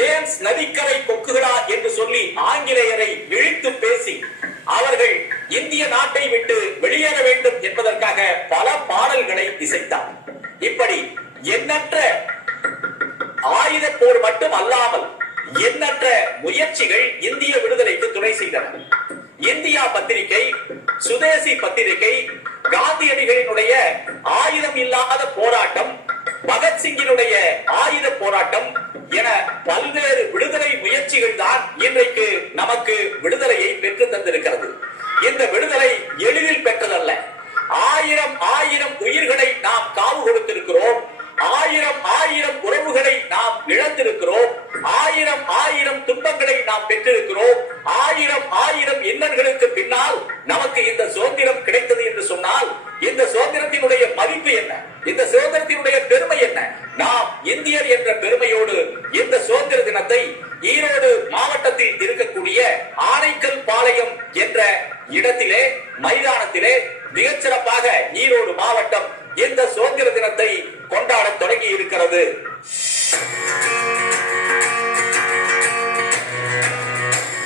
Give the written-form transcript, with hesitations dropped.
Thames நதிக்கரை கொக்குகளா என்று சொல்லி ஆங்கிலேயரை இழித்து பேசி அவர்கள் இந்திய நாட்டை விட்டு வெளியேற வேண்டும் என்பதற்காக பல பாடல்களை இசைத்தார். இப்படி எண்ணற்ற ஆயுத போர் மட்டும் அல்லாமல் எண்ணற்ற முயற்சிகள் இந்திய விடுதலைக்கு துணை செய்தன. இந்தியா பத்திரிகை, சுதேசி பத்திரிகை, காந்தியடிகளினுடைய ஆயுதம் இல்லாத போராட்டம், பகத்சிங்கினுடைய ஆயுத போராட்டம் என பல்வேறு விடுதலை முயற்சிகள் தான் இன்றைக்கு நமக்கு விடுதலையை பெற்று தந்திருக்கிறது. இந்த விடுதலை எளிதில் பெற்றதல்ல. ஆயிரம் ஆயிரம் உயிர்களை நாம் காவு கொடுத்திருக்கிறோம். ஆயிரம் ஆயிரம் உறவுகளை நாம் இழந்திருக்கிறோம். ஆயிரம் ஆயிரம் துன்பங்களை நாம் பெற்றிருக்கிறோம். ஆயிரம் ஆயிரம் இன்னல்களுக்கு பின்னால் நமக்கு இந்த சுதந்திரம் கிடைத்தது என்று சொன்னால் இந்த சுதந்திரத்தினுடைய மதிப்பு என்ன? இந்த சுதந்திரத்தினுடைய பெருமை என்ன? நாம் இந்தியர் என்ற பெருமையோடு இந்த சுதந்திர தினத்தை ஈரோடு மாவட்டத்தில் இருக்கக்கூடிய ஆனைக்கல் பாளையம் என்ற இடத்திலே மைதானத்திலே மிகச்சிறப்பாக ஈரோடு மாவட்டம் இந்த சுதந்திர தினத்தை கொண்டாட தொடங்கி இருக்கிறது.